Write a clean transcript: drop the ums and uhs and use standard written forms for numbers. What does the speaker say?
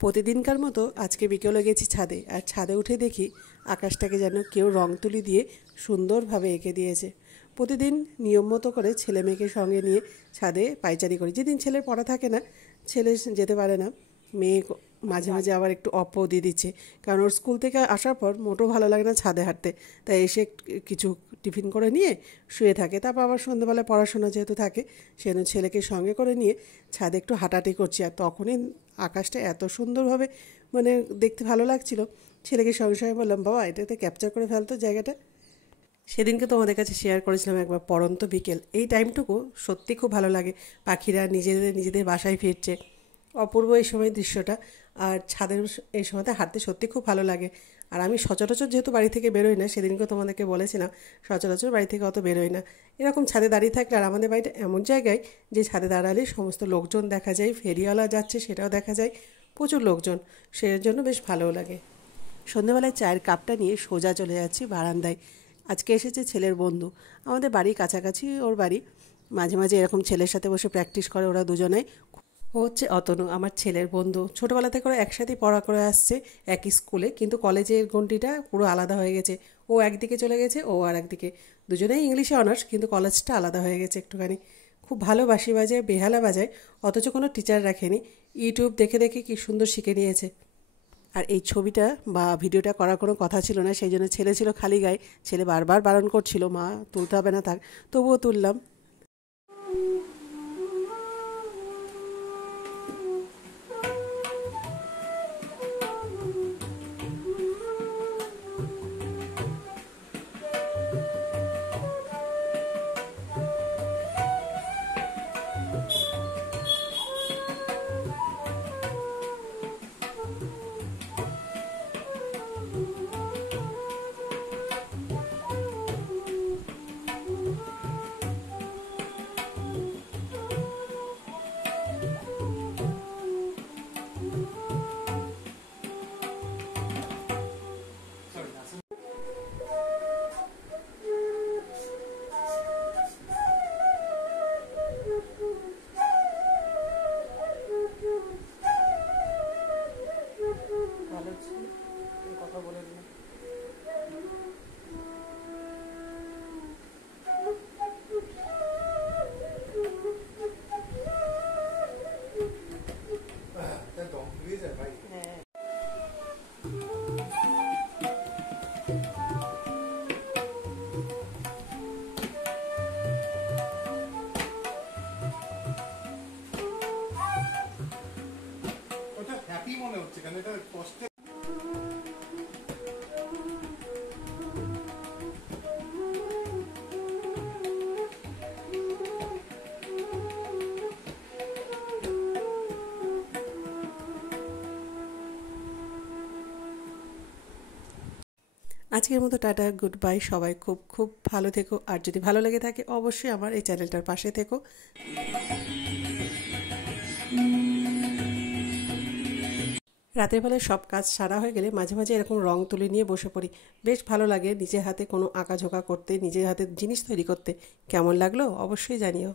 প্রতিদিনকার মতো আজকে বিকেলে গেছি ছাদে, আর ছাদে উঠে দেখি আকাশটাকে যেন কেউ রং তুলি দিয়ে সুন্দরভাবে এঁকে দিয়েছে। প্রতিদিন নিয়ম মতো করে ছেলে মেয়েকে সঙ্গে নিয়ে ছাদে পায়চারি করি। যেদিন ছেলের পড়া থাকে না, ছেলে যেতে পারে না, মেয়ে মাঝে মাঝে আবার একটু অপও দিয়ে দিচ্ছে, কারণ ওর স্কুল থেকে আসার পর মোটেও ভালো লাগে না ছাদে হাঁটতে। তাই এসে কিছু টিফিন করে নিয়ে শুয়ে থাকে, তারপর আবার সন্ধ্যেবেলায় পড়াশোনা যেহেতু থাকে, সেজন্য ছেলেকে সঙ্গে করে নিয়ে ছাদে একটু হাঁটাহাঁটি করছি। আর তখনই আকাশটা এত সুন্দরভাবে মানে দেখতে ভালো লাগছিল, ছেলেকে সঙ্গে সঙ্গে বললাম, বাবা এটাতে ক্যাপচার করে ফেলতো জায়গাটা। সেদিনকে তোমাদের কাছে শেয়ার করেছিলাম একবার পড়ন্ত বিকেল, এই টাইমটুকু সত্যি খুব ভালো লাগে। পাখিরা নিজেদের নিজেদের বাসায় ফিরছে, অপূর্ব এই সময় দৃশ্যটা। আর ছাদের এই সময়তে হাঁটতে সত্যি খুব ভালো লাগে। আর আমি সচরাচর যেহেতু বাড়ি থেকে বেরোই না, সেদিনকে তোমাদেরকে বলেছিলাম সচরাচর বাড়ি থেকে অত বেরোই না, এরকম ছাদে দাঁড়িয়ে থাকলে, আর আমাদের বাড়িটা এমন জায়গায় যে ছাদে দাঁড়ালে সমস্ত লোকজন দেখা যায়, ফেরিওয়ালা যাচ্ছে সেটাও দেখা যায়, প্রচুর লোকজন, সেই জন্য বেশ ভালোও লাগে। সন্ধ্যেবেলায় চায়ের কাপটা নিয়ে সোজা চলে যাচ্ছি বারান্দায়। আজকে এসেছে ছেলের বন্ধু, আমাদের বাড়ির কাছাকাছি ওর বাড়ি। মাঝে মাঝে এরকম ছেলের সাথে বসে প্র্যাকটিস করে ওরা দুজনেই। ও হচ্ছে অতনু, আমার ছেলের বন্ধু। ছোটোবেলা থেকে ওরা একসাথেই পড়া করে আসছে একই স্কুলে, কিন্তু কলেজের গণ্ডিটা পুরো আলাদা হয়ে গেছে। ও একদিকে চলে গেছে, ও আর একদিকে। দুজনেই ইংলিশে অনার্স, কিন্তু কলেজটা আলাদা হয়ে গেছে একটুখানি। খুব ভালো বাঁশি বাজায়, বেহালা বাজায়, অথচ কোনো টিচার রাখেনি। ইউটিউব দেখে দেখে কি সুন্দর শিখে নিয়েছে। আর এই ছবিটা বা ভিডিওটা করার কোনো কথা ছিল না, সেই জন্য ছেলে ছিল খালি গায়ে। ছেলে বারবার বারণ করছিল, মা তুলতে হবে না থাক, তবুও তুললাম। ভালো ছিল, কথা বলে দিলাম। হ্যাঁ, ওটা হ্যাপি মনে হচ্ছে কেন, এটা কষ্টে। আজকের মতো টাটা, গুড বাই। সবাই খুব খুব ভালো থেকো, আর যদি ভালো লেগে থাকে অবশ্যই আমার এই চ্যানেলটার পাশে থেকো। রাতের বেলায় সব কাজ সারা হয়ে গেলে মাঝে মাঝে এরকম রং তুলি নিয়ে বসে পড়ি। বেশ ভালো লাগে নিজের হাতে কোনো আঁকাঝোঁকা করতে, নিজের হাতে জিনিস তৈরি করতে। কেমন লাগলো অবশ্যই জানিও।